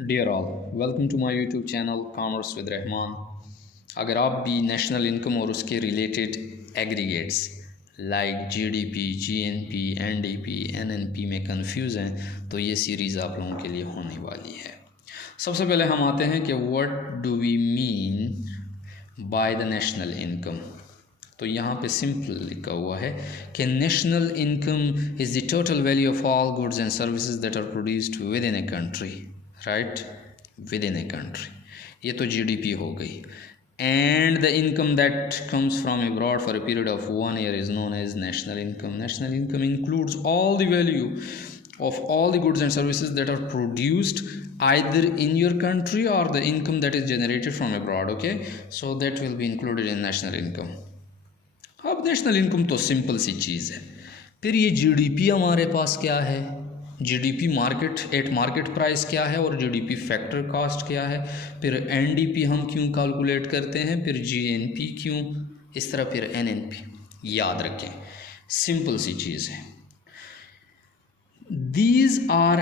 Dear all, welcome to my YouTube channel commerce with Rahman. अगर आप भी नेशनल इनकम और उसके related aggregates like GDP, GNP, NDP, NNP में कंफ्यूज हैं तो ये सीरीज़ आप लोगों के लिए होने वाली है। सबसे पहले हम आते हैं कि what do we mean by the national income. तो यहाँ पे सिंपल लिखा हुआ है कि national income is the total value of all goods and services that are produced within a country, right, within a country. ये तो GDP हो गई। And the income that comes from abroad for a period of 1 year is known as national income. National income includes all the value of all the goods and services that are produced either in your country or the income that is generated from abroad. Okay, so that will be included in national income. अब national income तो simple सी चीज़ है। फिर ये GDP हमारे पास क्या है, GDP market price क्या है और जीडीपी फैक्टर कास्ट क्या है, फिर एनडीपी हम क्यों कैलकुलेट करते हैं, फिर जीएनपी क्यों, इस तरह फिर एनएनपी। याद रखें, सिंपल सी चीज़ है। These are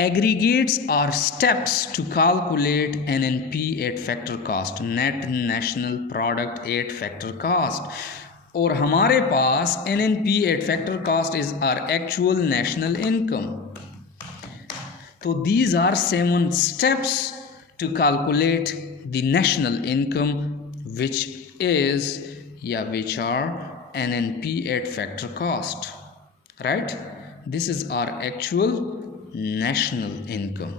aggregates or steps to calculate NNP at factor cost, net national product at factor cost। और हमारे पास NNP at factor cost is our actual national income। तो these are 7 steps to calculate the national income which are NNP at factor cost, right? This is our actual national income।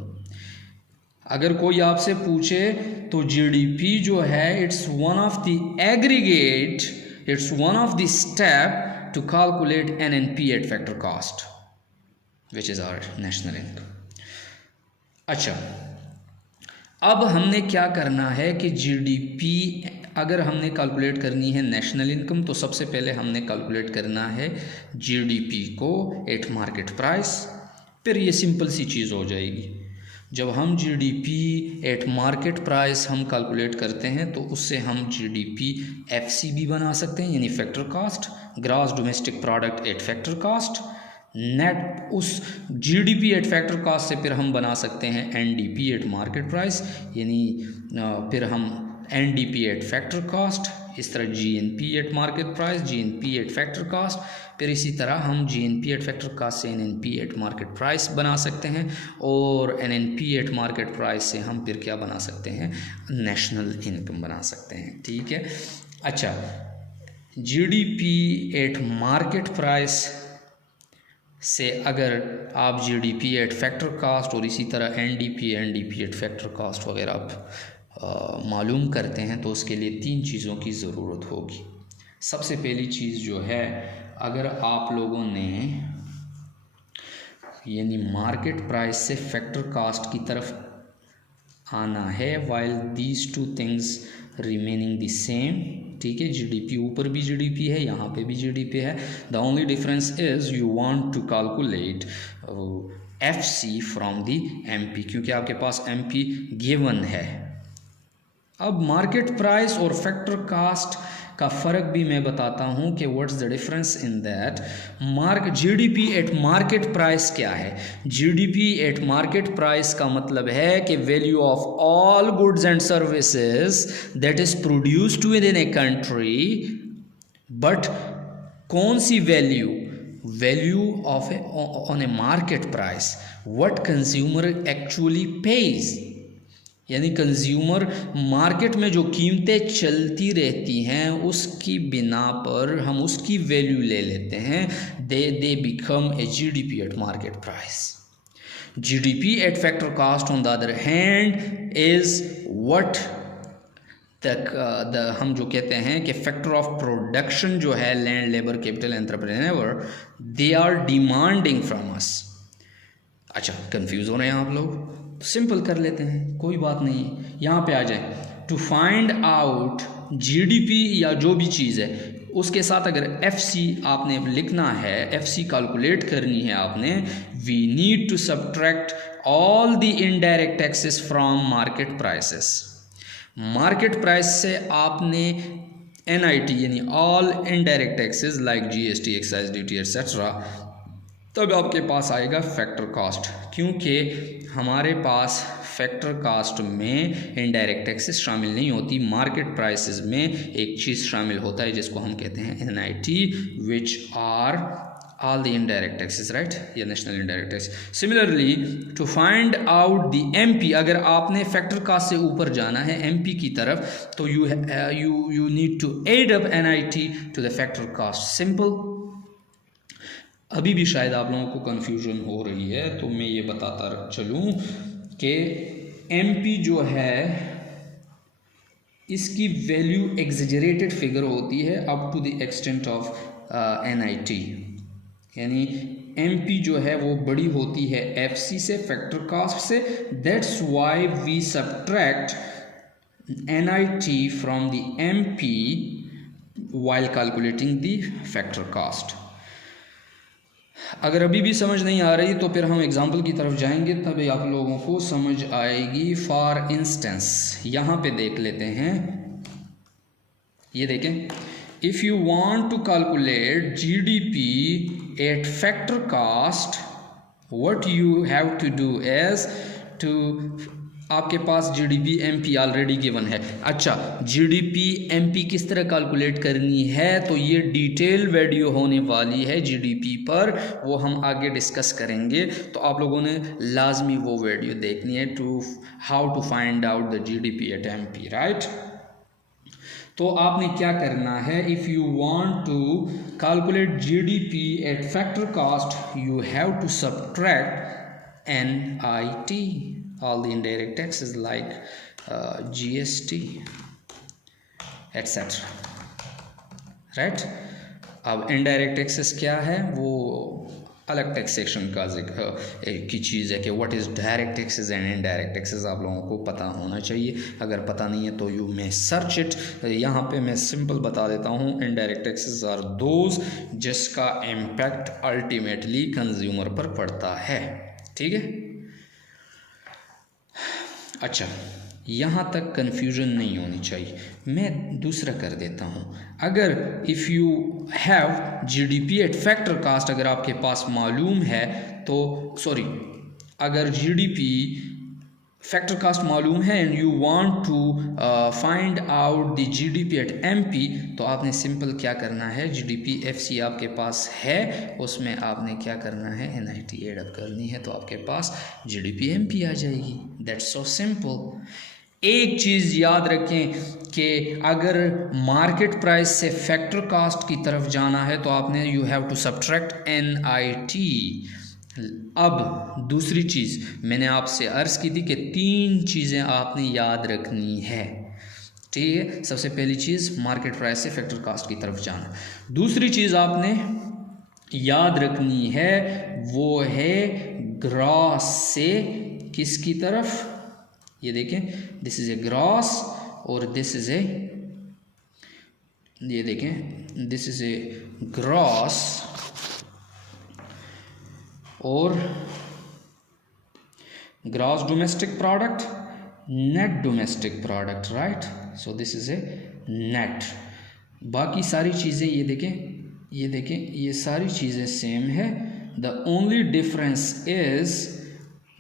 अगर कोई आपसे पूछे तो GDP जो है it's one of the step to calculate NNP at factor cost which is our national income. अच्छा, अब हमने क्या करना है कि जीडीपी अगर हमने कैलकुलेट करनी है नेशनल इनकम तो सबसे पहले हमने कैलकुलेट करना है जीडीपी को एट मार्केट प्राइस। फिर ये सिंपल सी चीज़ हो जाएगी। जब हम जीडीपी एट मार्केट प्राइस हम कैलकुलेट करते हैं तो उससे हम जीडीपी एफसीबी बना सकते हैं, यानी factor cost, gross domestic product at factor cost. Net उस जीडीपी एट फैक्टर कास्ट से फिर हम बना सकते हैं एनडीपी एट मार्केट प्राइस, यानी फिर हम एनडीपी एट फैक्टर कास्ट, इस तरह GNP at market price, GNP at factor cost, फिर इसी तरह हम जीएनपी एट फैक्टर कास्ट से एनएनपी एट मार्केट प्राइस बना सकते हैं और एनएनपी एट मार्केट प्राइस से हम फिर क्या बना सकते हैं, नेशनल इनकम बना सकते हैं। ठीक है। अच्छा, जीडीपी एट मार्केट प्राइस से अगर आप जीडीपी एट फैक्टर कास्ट और इसी तरह एनडीपी एट फैक्टर कास्ट वगैरह आप मालूम करते हैं तो उसके लिए 3 चीज़ों की ज़रूरत होगी। सबसे पहली चीज़ जो है, अगर आप लोगों ने यानी मार्केट प्राइस से फैक्टर कास्ट की तरफ आना है while these 2 things remaining the same. ठीक है, जीडीपी ऊपर भी जीडीपी है, यहाँ पे भी जीडीपी है। The only difference is you want to calculate FC from the MP, क्योंकि आपके पास एमपी गिवन है। अब मार्केट प्राइस और फैक्टर कास्ट का फ़र्क भी मैं बताता हूँ कि what's the difference in that. GDP at market price क्या है? जीडीपी एट मार्केट प्राइस का मतलब है कि value of all goods and services that is produced within a country, but कौन सी value of on a market price, what consumer actually pays, यानी consumer market में जो कीमतें चलती रहती हैं उसकी बिना पर हम उसकी वैल्यू ले लेते हैं, they become a GDP at market price. GDP at factor cost on the other hand is what हम जो कहते हैं कि फैक्टर ऑफ प्रोडक्शन जो है, land, labour, capital, entrepreneur, they are demanding from us. अच्छा, कंफ्यूज हो रहे हैं आप लोग? सिंपल कर लेते हैं, कोई बात नहीं है। यहाँ पे आ जाए, टू फाइंड आउट जीडीपी या जो भी चीज़ है उसके साथ अगर एफसी आपने लिखना है, एफसी कैलकुलेट करनी है आपने, we need to subtract all the indirect taxes from market prices. Market price से आपने एनआईटी यानी all indirect taxes like GST, excise duty etcetera तब आपके पास आएगा फैक्टर कास्ट, क्योंकि हमारे पास फैक्टर कास्ट में इनडायरेक्ट टैक्सेस शामिल नहीं होती। मार्केट प्राइसेस में एक चीज़ शामिल होता है जिसको हम कहते हैं NIT, which are all the indirect taxes, right? या national indirect tax. Similarly, to find out the MP, अगर आपने फैक्टर कास्ट से ऊपर जाना है MP की तरफ, तो you need to add up NIT to the factor cost. Simple. अभी भी शायद आप लोगों को कंफ्यूजन हो रही है, तो मैं ये बताता चलूँ कि MP जो है इसकी वैल्यू एग्जेजरेटेड फिगर होती है up to the extent of NIT, यानी MP जो है वो बड़ी होती है FC से, फैक्टर कास्ट से। That's why we subtract NIT from the MP while calculating the factor cost. अगर अभी भी समझ नहीं आ रही तो फिर हम एग्जाम्पल की तरफ जाएंगे, तभी आप लोगों को समझ आएगी। फॉर इंस्टेंस यहाँ पे देख लेते हैं, ये देखें, if you want to calculate GDP at factor cost, what you have to do is to, आपके पास GDP MP ऑलरेडी गिवन है। अच्छा, GDP MP किस तरह कैलकुलेट करनी है, तो ये डिटेल वीडियो होने वाली है GDP पर, वो हम आगे डिस्कस करेंगे। तो आप लोगों ने लाजमी वो वीडियो देखनी है, to how to find out the GDP at MP, right. तो आपने क्या करना है, if you want to calculate GDP at factor cost, you have to subtract NIT, all the indirect taxes like GST etcetera, right. अब indirect taxes क्या है, वो अलग टैक्सेशन का की चीज़ है कि what is direct taxes and indirect taxes, आप लोगों को पता होना चाहिए। अगर पता नहीं है तो यू मे सर्च इट। यहाँ पे मैं सिंपल बता देता हूँ, इनडायरेक्ट टैक्सेस आर दोज जिसका इम्पैक्ट अल्टीमेटली कंज्यूमर पर पड़ता है, ठीक है। अच्छा, यहाँ तक कन्फ्यूजन नहीं होनी चाहिए। मैं दूसरा कर देता हूँ, अगर if you have GDP at factor cost, अगर आपके पास मालूम है तो सॉरी, अगर GDP फैक्टर कास्ट मालूम है and you want to find out the GDP at MP, तो आपने सिंपल क्या करना है, GDP FC आपके पास है, उसमें आपने क्या करना है, NIT एड अप करनी है, तो आपके पास GDP MP आ जाएगी। That's so simple. एक चीज़ याद रखें कि अगर मार्केट प्राइस से फैक्टर कास्ट की तरफ जाना है तो आपने you have to subtract NIT। अब दूसरी चीज़ मैंने आपसे अर्ज़ की थी कि 3 चीज़ें आपने याद रखनी है, ठीक है। सबसे पहली चीज़ मार्केट प्राइस से फैक्टर कास्ट की तरफ जाना। दूसरी चीज़ आपने याद रखनी है वो है ग्रॉस से किसकी तरफ, ये देखें, दिस इज़ ए ग्रॉस और दिस इज़ ए, ये देखें, दिस इज़ ए ग्रॉस और gross domestic product, net domestic product, right. So this is a net. बाकी सारी चीज़ें ये देखें, ये देखें, ये सारी चीज़ें सेम है। द ओनली डिफरेंस इज़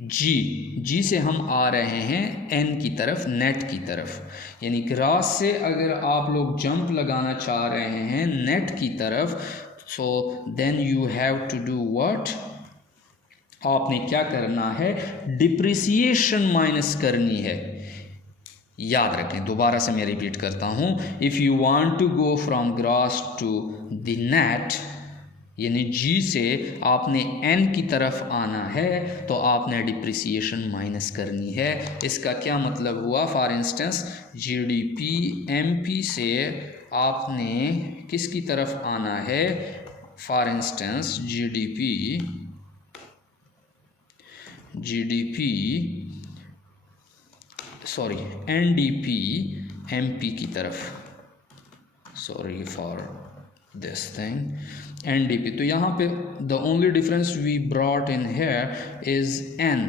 जी से हम आ रहे हैं N की तरफ, नेट की तरफ, यानी ग्रास से अगर आप लोग जंप लगाना चाह रहे हैं नेट की तरफ, so then you have to do what, आपने क्या करना है, डिप्रिसिएशन माइनस करनी है। याद रखें, दोबारा से मैं रिपीट करता हूँ, if you want to go from gross to the net, यानी G से आपने N की तरफ आना है तो आपने डिप्रिसिएशन माइनस करनी है। इसका क्या मतलब हुआ, फॉर इंस्टेंस GDP MP से आपने किसकी तरफ आना है, फॉर इंस्टेंस NDP MP की तरफ, sorry for this thing, NDP। तो यहाँ पे the only difference we brought in here is N,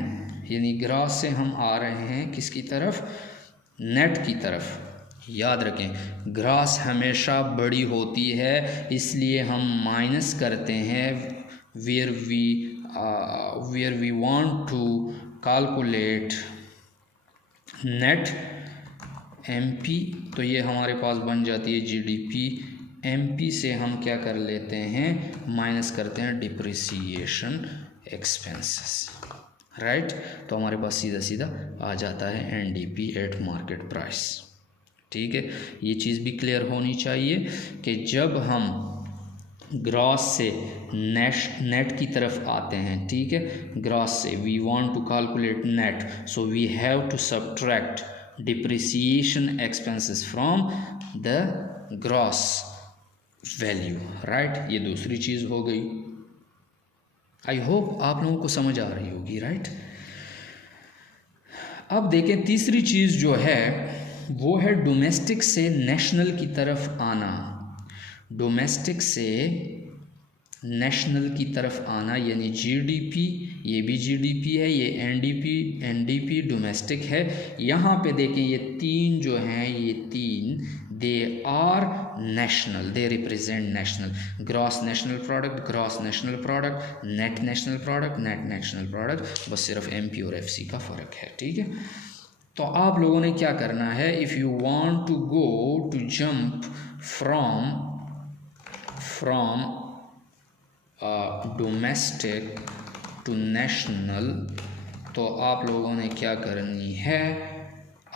यानी ग्रास से हम आ रहे हैं किसकी तरफ, नेट की तरफ। याद रखें, ग्रास हमेशा बड़ी होती है, इसलिए हम माइनस करते हैं where we want to calculate net MP, तो ये हमारे पास बन जाती है GDP। MP से हम क्या कर लेते हैं, माइनस करते हैं डिप्रिसिएशन एक्सपेंसेस, राइट। तो हमारे पास सीधा सीधा आ जाता है NDP एट मार्केट प्राइस। ठीक है, ये चीज़ भी क्लियर होनी चाहिए कि जब हम ग्रॉस से नेट की तरफ आते हैं, ठीक है, ग्रॉस से we want to calculate net, so we have to subtract depreciation expenses from the gross value, right. ये दूसरी चीज़ हो गई। आई होप आप लोगों को समझ आ रही होगी, राइट। अब देखें तीसरी चीज़ जो है वो है डोमेस्टिक से नेशनल की तरफ आना। डोमेस्टिक से नेशनल की तरफ आना यानी GDP, ये भी GDP है, ये NDP डोमेस्टिक है। यहाँ पे देखें ये तीन जो हैं, ये तीन they are national, they represent national. Gross national product, gross national product, net national product, net national product, बस सिर्फ MP और FC का फ़र्क है, ठीक है। तो आप लोगों ने क्या करना है, if you want to go to jump from domestic to national, तो आप लोगों ने क्या करनी है,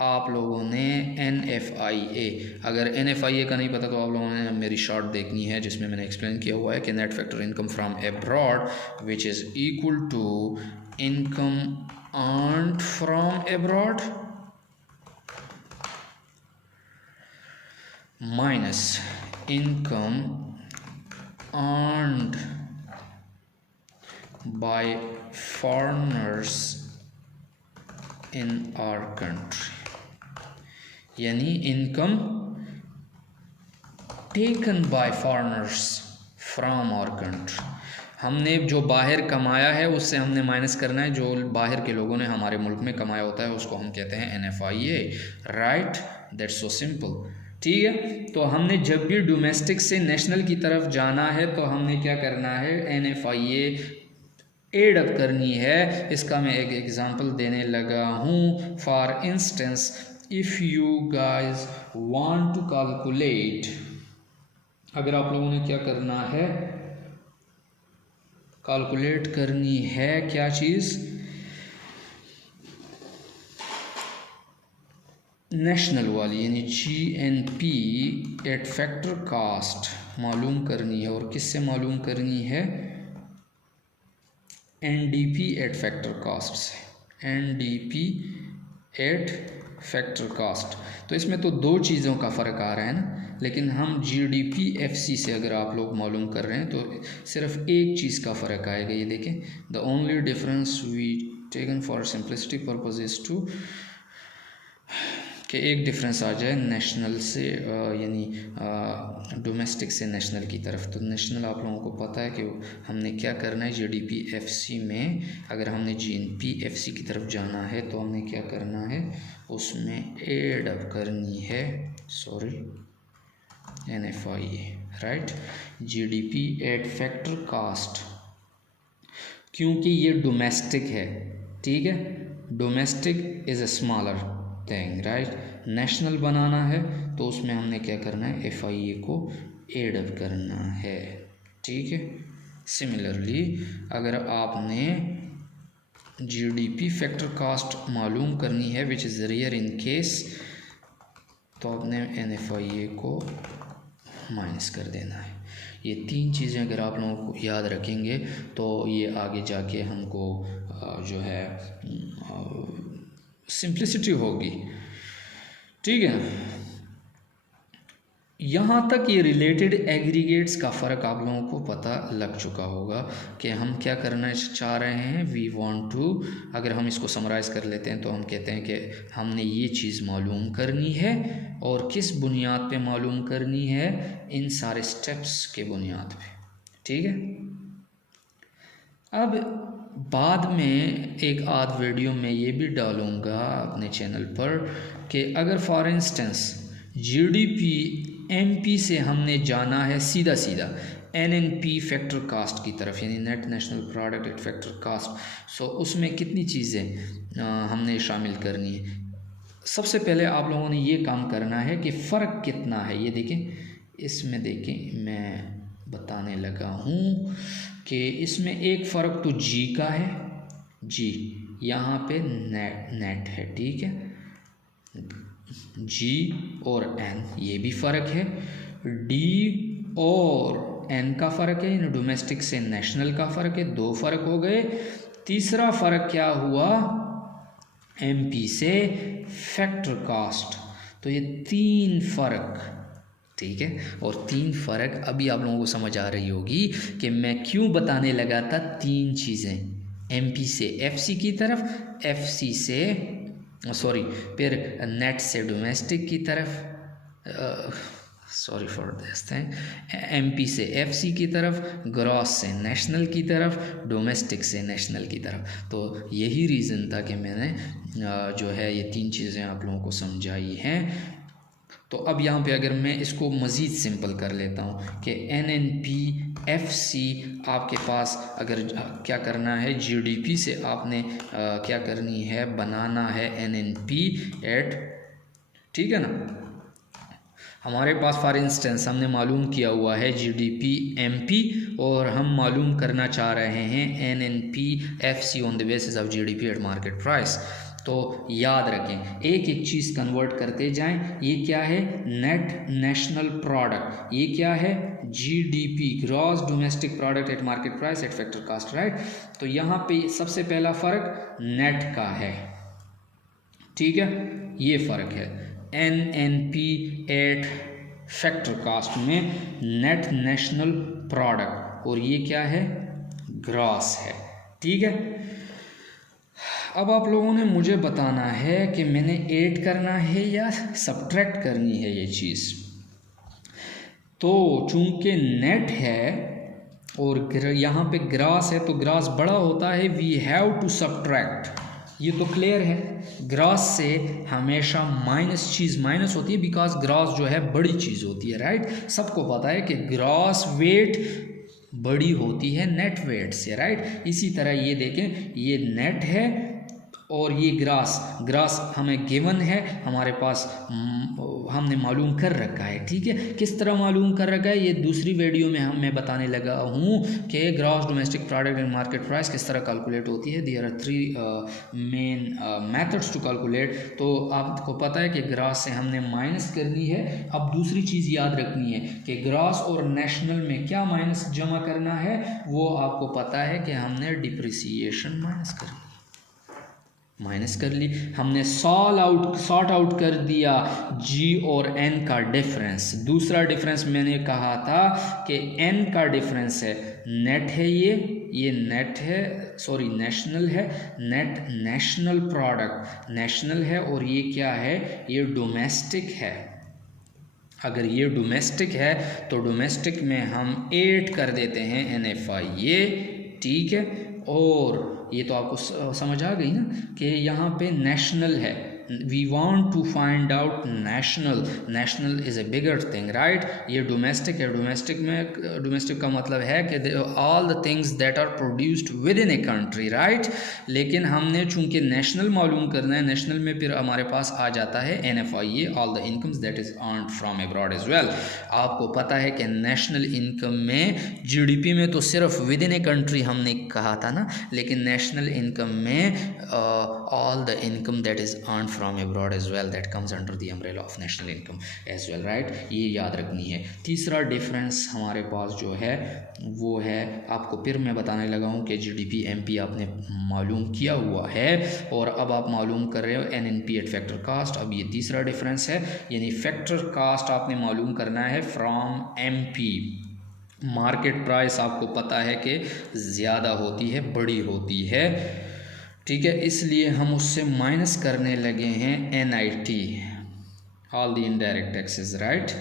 आप लोगों ने NFIA, अगर NFIA का नहीं पता तो आप लोगों ने मेरी शॉर्ट देखनी है जिसमें मैंने एक्सप्लेन किया हुआ है कि net factor income from abroad which is equal to income earned from abroad minus income earned by foreigners in our country, यानी income taken by foreigners from our country. हमने जो बाहर कमाया है उससे हमने माइनस करना है, जो बाहर के लोगों ने हमारे मुल्क में कमाया होता है उसको हम कहते हैं NFIA, right. That's so simple, ठीक है। तो हमने जब भी डोमेस्टिक से नेशनल की तरफ जाना है तो हमने क्या करना है, NFIA एड अप करनी है। इसका मैं एक एग्जांपल देने लगा हूँ। For instance if you guys want to calculate, अगर आप लोगों ने क्या करना है, कैलकुलेट करनी है क्या चीज़, नेशनल वाली यानी GNP एट फैक्टर कास्ट मालूम करनी है। और किससे मालूम करनी है, NDP एट फैक्टर कास्ट से, NDP एट फैक्टर कास्ट। तो इसमें तो दो चीज़ों का फ़र्क आ रहा है ना, लेकिन हम GDP FC से अगर आप लोग मालूम कर रहे हैं तो सिर्फ एक चीज़ का फ़र्क आएगा। ये देखें, the only difference we taken for simplicity purpose is to, कि एक डिफरेंस आ जाए नेशनल से यानी डोमेस्टिक से नेशनल की तरफ। तो नेशनल आप लोगों को पता है कि हमने क्या करना है, GDP FC में अगर हमने GNP FC की तरफ जाना है तो हमने क्या करना है, उसमें एड अप करनी है, sorry NFIA, right. GDP at factor cost, क्योंकि ये डोमेस्टिक है, ठीक है, domestic is a smaller thing, right. National बनाना है तो उसमें हमने क्या करना है, FIA को एड अप करना है, ठीक है। सिमिलरली अगर आपने GDP फैक्टर कास्ट मालूम करनी है which is rare in case, तो आपने NFIA को माइनस कर देना है। ये तीन चीज़ें अगर आप लोगों को याद रखेंगे तो ये आगे जाके हमको जो है सिंप्लिसिटी होगी, ठीक है। यहाँ तक ये रिलेटेड एग्रीगेट्स का फ़र्क आप लोगों को पता लग चुका होगा कि हम क्या करना चाह रहे हैं। वी वांट टू, अगर हम इसको समराइज़ कर लेते हैं तो हम कहते हैं कि हमने ये चीज़ मालूम करनी है, और किस बुनियाद पे मालूम करनी है, इन सारे स्टेप्स के बुनियाद पे, ठीक है। अब बाद में एक आध वीडियो में ये भी डालूँगा अपने चैनल पर कि अगर फॉर इंस्टेंस GDP MP से हमने जाना है सीधा सीधा NNP फैक्टर कास्ट की तरफ, यानी net national product at factor cost. So उसमें कितनी चीज़ें हमने शामिल करनी है। सबसे पहले आप लोगों ने ये काम करना है कि फ़र्क कितना है। ये देखें, इसमें देखें मैं बताने लगा हूँ कि इसमें एक फ़र्क तो जी का है, जी यहाँ पे नेट है, ठीक है, जी और एन ये भी फ़र्क है, डी और एन का फ़र्क है, यानी डोमेस्टिक से नेशनल का फ़र्क है, दो फ़र्क हो गए। तीसरा फ़र्क क्या हुआ, एमपी से फैक्टर कास्ट। तो ये तीन फ़र्क, ठीक है। और तीन फ़र्क अभी आप लोगों को समझ आ रही होगी कि मैं क्यों बताने लगा था तीन चीज़ें, एमपी से एफसी की तरफ, एफसी से सॉरी फिर नेट से डोमेस्टिक की तरफ, sorry for this thing, MP से एफसी की तरफ, ग्रॉस से नेशनल की तरफ, डोमेस्टिक से नेशनल की तरफ। तो यही रीज़न था कि मैंने जो है ये तीन चीज़ें आप लोगों को समझाई हैं। तो अब यहाँ पे अगर मैं इसको मज़ीद सिंपल कर लेता हूँ कि NNP-FC आपके पास अगर क्या करना है, GDP से आपने क्या करनी है, बनाना है NNP एट, ठीक है ना। हमारे पास फॉर इंस्टेंस हमने मालूम किया हुआ है GDP MP और हम मालूम करना चाह रहे हैं NNP-FC on the basis of GDP at market price. तो याद रखें, एक एक चीज़ कन्वर्ट करते जाएं। ये क्या है, नेट नेशनल प्रोडक्ट, ये क्या है, GDP gross domestic product at market price at factor cost, right. तो यहाँ पे सबसे पहला फ़र्क नेट का है, ठीक है, ये फ़र्क है NNP एट फैक्टर कास्ट में नेट नेशनल प्रोडक्ट, और ये क्या है, ग्रॉस है, ठीक है। अब आप लोगों ने मुझे बताना है कि मैंने ऐड करना है या सब्ट्रैक्ट करनी है ये चीज़। तो चूंकि नेट है और यहाँ पे ग्रास है, तो ग्रास बड़ा होता है, वी हैव टू सब्ट्रैक्ट, ये तो क्लियर है। ग्रास से हमेशा माइनस चीज़ माइनस होती है, बिकॉज ग्रास जो है बड़ी चीज़ होती है, राइट। सबको पता है कि ग्रास वेट बड़ी होती है नेट वेट से, राइट। इसी तरह ये देखें, ये नेट है और ये ग्रास हमें गिवन है, हमारे पास हमने मालूम कर रखा है, ठीक है। किस तरह मालूम कर रखा है, ये दूसरी वीडियो में मैं बताने लगा हूँ कि gross domestic product and market price किस तरह कैलकुलेट होती है। There are 3 main methods to calculate. तो आपको पता है कि ग्रॉस से हमने माइनस करनी है। अब दूसरी चीज़ याद रखनी है कि ग्रॉस और नेशनल में क्या माइनस जमा करना है, वो आपको पता है कि हमने डिप्रिसिएशन माइनस कर ली, हमने सॉर्ट आउट कर दिया जी और एन का डिफरेंस। दूसरा डिफरेंस मैंने कहा था कि एन का डिफरेंस है, नेट है, ये नेट है, सॉरी नेशनल है, नेट नेशनल प्रोडक्ट नेशनल है, और ये क्या है, ये डोमेस्टिक है। अगर ये डोमेस्टिक है तो डोमेस्टिक में हम 8 कर देते हैं NFI, ये ठीक है। और ये तो आपको समझ आ गई ना कि यहाँ पे नेशनल है, we want to find out national is a bigger thing, right. ये डोमेस्टिक है, डोमेस्टिक का मतलब है कि all the things that are produced within a country, right. लेकिन हमने चूंकि नेशनल मालूम करना है, नेशनल में फिर हमारे पास आ जाता है NFI, all the incomes that is earned from abroad as well. आपको पता है कि नेशनल इनकम में GDP में तो सिर्फ विद इन ए कंट्री हमने कहा था ना, लेकिन नेशनल इनकम में all the income that is earned from abroad as well, that comes under the umbrella of national income as well, right. ये याद रखनी है। तीसरा डिफरेंस हमारे पास जो है वो है, आपको फिर मैं बताने लगा हूँ कि GDP MP आपने मालूम किया हुआ है और अब आप मालूम कर रहे हो NNP एट फैक्टर कास्ट। अब ये तीसरा डिफरेंस है, यानी फैक्टर कास्ट आपने मालूम करना है फ्रॉम MP। मार्केट प्राइस आपको पता है कि ज़्यादा होती है, बड़ी होती है, ठीक है, इसलिए हम उससे माइनस करने लगे हैं NIT, all the indirect taxes, right.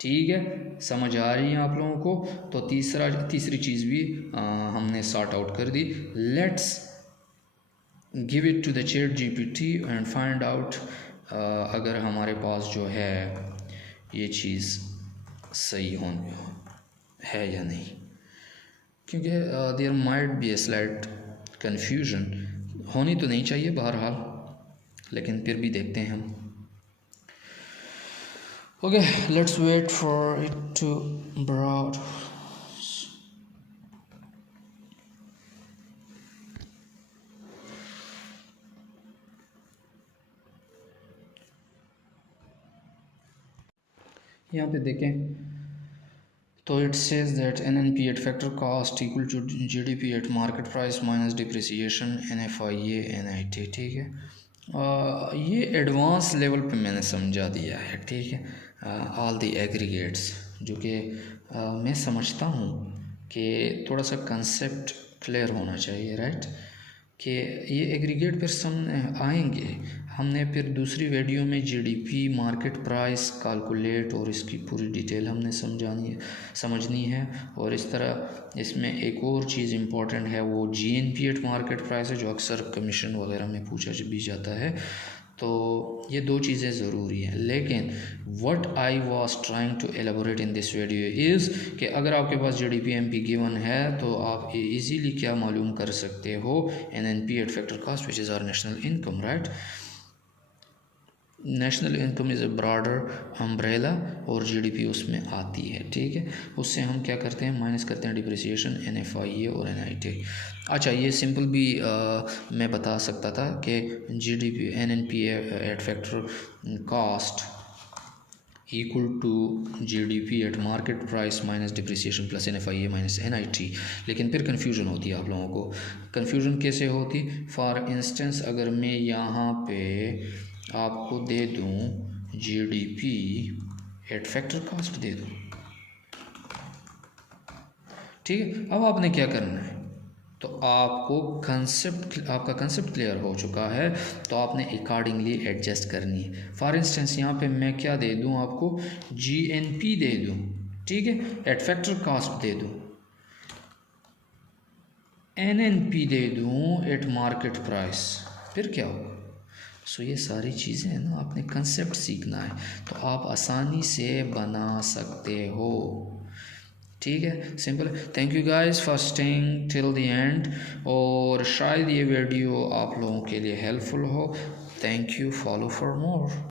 ठीक है, समझ आ रही है आप लोगों को। तो तीसरी चीज़ भी हमने सॉर्ट आउट कर दी। Let's give it to the ChatGPT and find out अगर हमारे पास जो है ये चीज़ सही है या नहीं, क्योंकि there might be a slight confusion, होनी तो नहीं चाहिए बहरहाल, लेकिन फिर भी देखते हैं हम। Okay, let's wait for it to browse. यहाँ पे देखें तो it says that NNP at factor cost equal to GDP at market price minus depreciation NFIA NIT, ठीक है। ये एडवांस लेवल पे मैंने समझा दिया है, ठीक है, ऑल दी एग्रीगेट्स, जो कि मैं समझता हूँ कि थोड़ा सा कंसेप्ट क्लियर होना चाहिए, राइट, कि ये एग्रीगेट पर सामने आएंगे। हमने फिर दूसरी वीडियो में GDP मार्केट प्राइस कैलकुलेट और इसकी पूरी डिटेल हमने समझनी है। और इस तरह इसमें एक और चीज़ इम्पॉर्टेंट है, वो GNP एट मार्केट प्राइस है, जो अक्सर कमीशन वगैरह में पूछा भी जाता है। तो ये दो चीज़ें ज़रूरी हैं, लेकिन what I was trying to elaborate in this video is कि अगर आपके पास GDP MP गिवन है तो आप इजीली क्या मालूम कर सकते हो, NNP at factor cost which is our national income, right. National income is a broader umbrella और GDP उसमें आती है, ठीक है। उससे हम क्या करते हैं, माइनस करते हैं डिप्रिसिएशन NFIA और NIT। अच्छा, ये सिंपल भी मैं बता सकता था कि GDP NNP at factor cost equal to GDP at market price minus depreciation plus NFIA minus NIT, लेकिन फिर कन्फ्यूजन होती है आप लोगों को। कन्फ्यूजन कैसे होती, फॉर इंस्टेंस अगर मैं यहाँ पे आपको दे दूँ GDP एट फैक्टर कॉस्ट दे दूँ, ठीक है। अब आपने क्या करना है, तो आपका कंसेप्ट क्लियर हो चुका है, तो आपने अकॉर्डिंगली एडजस्ट करनी है। फॉर इंस्टेंस यहाँ पे मैं क्या दे दूँ आपको, GNP दे दूँ, ठीक है, एट फैक्टर कॉस्ट दे दूँ, NNP दे दूँ एट मार्केट प्राइस, फिर क्या होगा। सो ये सारी चीज़ें हैं ना, आपने कंसेप्ट सीखना है तो आप आसानी से बना सकते हो, ठीक है, simple. Thank you guys for staying till the end, और शायद ये वीडियो आप लोगों के लिए हेल्पफुल हो। Thank you, follow for more.